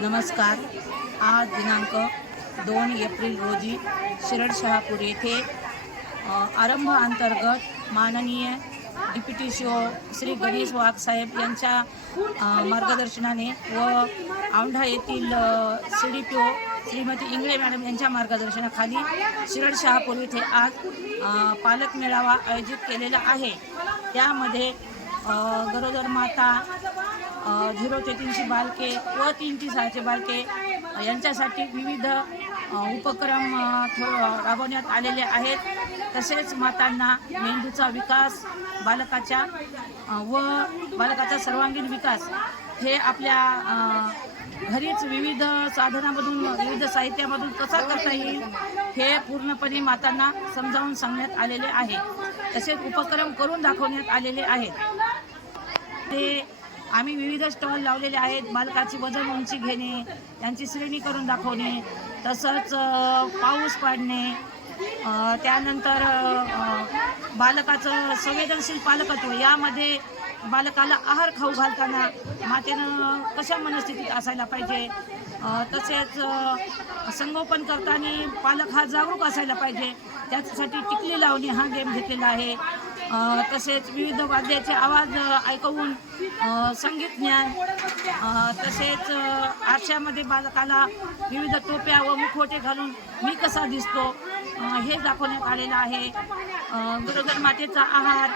नमस्कार. आज दिनांक दोन एप्रिल रोजी शिरड शहापूर येथे आरंभ अंतर्गत माननीय डिप्युटी शिओ श्री गणेश वाघसाहेब यांच्या मार्गदर्शनाने व औंढा येथील C D P O Shrimati Ingale madam यांच्या मार्गदर्शनाखाली शिरड शहापूर येथे आज पालक मेळावा आयोजित केलेला आहे. त्यामध्ये गरोदर माता झिरो ते तीनशे बालके व तीन ते सहाशे बालके यांच्यासाठी विविध उपक्रम राबवण्यात आलेले आहेत. तसेच मातांना मेंदूचा विकास बालकाच्या व बालकाचा सर्वांगीण विकास हे आपल्या घरीच विविध साधनामधून विविध साहित्यामधून कसा करता येईल हे पूर्णपणे मातांना समजावून सांगण्यात आलेले आहे. तसेच उपक्रम करून दाखवण्यात आलेले आहेत. ते आम्ही विविध स्टॉल लावलेले आहेत बालकाची वजन उंची घेणे त्यांची श्रेणी करून दाखवणे तसंच पाऊस पाडणे त्यानंतर बालकाचं संवेदनशील पालकत्व यामध्ये बालकाला आहार खाऊ घालताना मातेनं कशा मनस्थितीत असायला पाहिजे? तसेच संगोपन करताना पालक हा जागरूक असायला पाहिजे. त्याच्यासाठी टिकली लावणे हा गेम घेतलेला आहे. तसेच विविध वाद्याचे आवाज ऐकवून संगीत ज्ञान तसेच आरशामध्ये बालकाला विविध टोप्या व मुखवटे घालून मी कसा दिसतो हे दाखवण्यात आलेलं आहे. गरोदर मातेचा आहार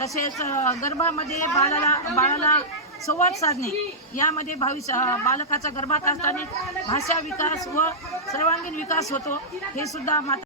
तसेच गर्भामध्ये बाळाला बाळाला संवाद साधणे यामध्ये भावी बालकाचा गर्भात असताना भाषा विकास व सर्वांगीण विकास होतो हे सुद्धा माता